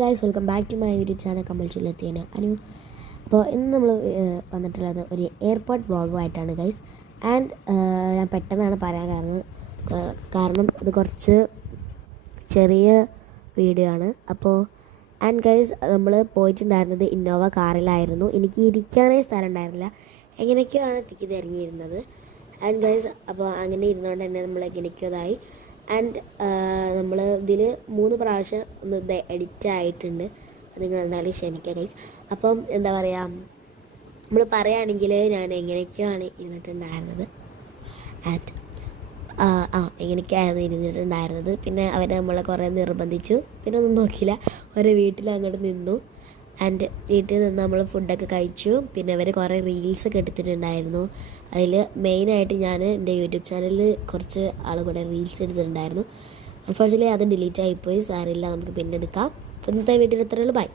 Guys welcome back to my YouTube channel Kamal ചുല്ലത്തിയാണ് അനു. അപ്പോൾ ഇന്ന് നമ്മൾ വന്നിട്ടുള്ളത് ഒരു എയർപോർട്ട് വ്ളോഗുമായിട്ടാണ് ഗൈസ്. ആൻഡ് ഞാൻ പെട്ടെന്നാണ് പറയാൻ കാരണം ഇത് കുറച്ച് ചെറിയ വീഡിയോ ആണ്. അപ്പോൾ ആൻഡ് ഗൈസ് നമ്മൾ പോയിട്ടുണ്ടായിരുന്നത് ഇന്നോവ കാറിലായിരുന്നു. എനിക്ക് ഇരിക്കാനേ സ്ഥലം ഉണ്ടായിരുന്നില്ല, എങ്ങനെയൊക്കെയാണ് തിക്കി ഇറങ്ങിയിരുന്നത്. ആൻഡ് ഗൈസ് അപ്പോൾ അങ്ങനെ ഇരുന്നുകൊണ്ട് തന്നെ നമ്മൾ എങ്ങനെയൊക്കെയോ ഇതായി. ആൻഡ് നമ്മൾ ഇതിൽ 3 പ്രാവശ്യം ഒന്ന് എഡിറ്റ് ആയിട്ടുണ്ട്, അത് നിങ്ങൾ എന്തായാലും ക്ഷമിക്കുക ഗൈസ്. അപ്പം എന്താ പറയുക, നമ്മൾ പറയുകയാണെങ്കിൽ ഞാൻ എങ്ങനെയൊക്കെയാണ് ഇരുന്നിട്ടുണ്ടായിരുന്നത്. ആൻഡ് എങ്ങനെയൊക്കെയായിരുന്നു ഇരുന്നിട്ടുണ്ടായിരുന്നത്. പിന്നെ അവർ നമ്മളെ കുറേ നിർബന്ധിച്ചു, പിന്നെ ഒന്നും നോക്കിയില്ല, അവരെ വീട്ടിൽ അങ്ങോട്ട് നിന്നു. ആൻഡ് വീട്ടിൽ നിന്ന് നമ്മൾ ഫുഡൊക്കെ കഴിച്ചു. പിന്നെ അവർ കുറേ റീൽസൊക്കെ എടുത്തിട്ടുണ്ടായിരുന്നു. അതിൽ മെയിനായിട്ട് ഞാൻ എൻ്റെ യൂട്യൂബ് ചാനലിൽ കുറച്ച് ആൾ കൂടെ റീൽസ് എടുത്തിട്ടുണ്ടായിരുന്നു. അൺഫോർച്യുനേറ്റ്ലി അത് ഡിലീറ്റ് ആയിപ്പോയി, സാരമില്ല, നമുക്ക് പിന്നെ എടുക്കാം. അപ്പോൾ ഇന്നത്തെ വീഡിയോയിൽ ഇത്രയുള്ളൂ. ബൈ.